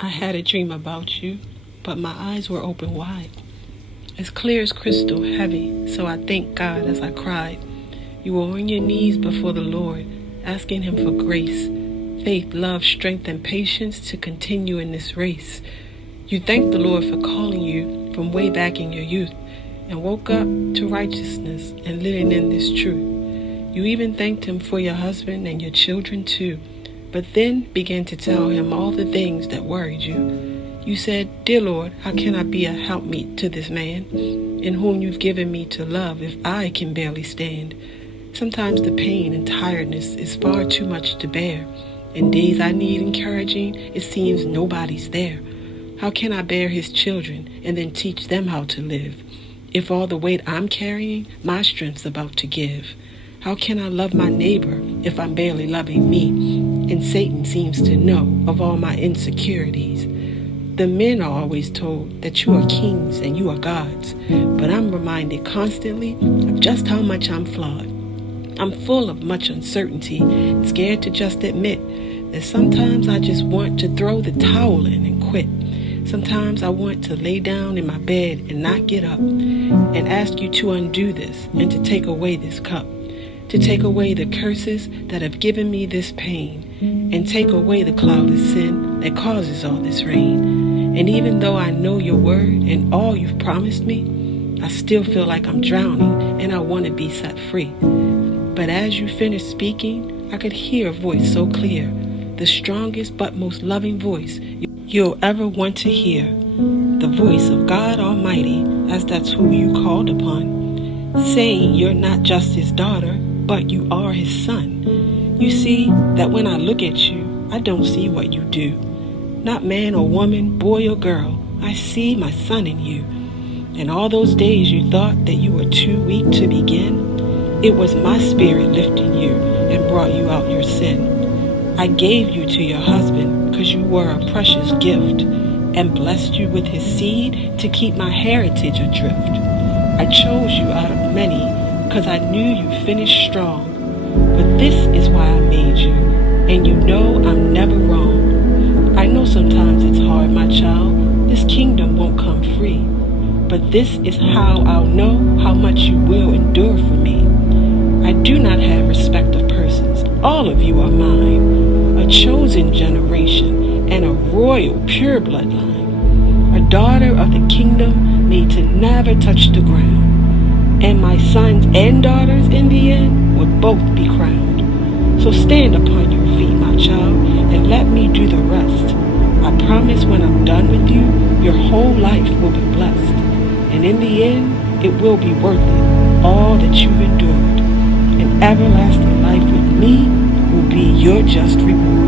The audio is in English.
I had a dream about you, but my eyes were open wide, as clear as crystal, heavy, so I thanked God as I cried. You were on your knees before the Lord, asking Him for grace, faith, love, strength, and patience to continue in this race. You thanked the Lord for calling you from way back in your youth, and woke up to righteousness and living in this truth. You even thanked Him for your husband and your children too, but then began to tell Him all the things that worried you. You said, "Dear Lord, how can I be a helpmeet to this man, in whom you've given me to love, if I can barely stand?" Sometimes the pain and tiredness is far too much to bear. In days I need encouraging, it seems nobody's there. How can I bear His children and then teach them how to live, if all the weight I'm carrying, my strength's about to give? How can I love my neighbor if I'm barely loving me, and Satan seems to know of all my insecurities? The men are always told that you are kings and you are gods, but I'm reminded constantly of just how much I'm flawed. I'm full of much uncertainty, scared to just admit that sometimes I just want to throw the towel in and quit. Sometimes I want to lay down in my bed and not get up, and ask you to undo this and to take away this cup, to take away the curses that have given me this pain, and take away the cloud of sin that causes all this rain. And even though I know your word and all you've promised me, I still feel like I'm drowning and I want to be set free. But as you finished speaking, I could hear a voice so clear, the strongest but most loving voice you'll ever want to hear, the voice of God Almighty, as that's who you called upon, saying you're not just His daughter, but you are His son. You see that when I look at you, I don't see what you do. Not man or woman, boy or girl, I see my son in you. And all those days you thought that you were too weak to begin, it was my spirit lifting you and brought you out your sin. I gave you to your husband because you were a precious gift, and blessed you with his seed to keep my heritage adrift. I chose you out of many because I knew you finished strong. But this is why I made you, and you know I'm never wrong. I know sometimes it's hard, my child. This kingdom won't come free. But this is how I'll know how much you will endure for me. I do not have respect of persons. All of you are mine, a chosen generation and a royal, pure bloodline, a daughter of the kingdom made to never touch the ground. And my sons and daughters in the end will both be crowned. So stand upon your feet, my child, and let me do the rest. I promise when I'm done with you, your whole life will be blessed. And in the end, it will be worth it, all that you've endured. And everlasting life with me will be your just reward.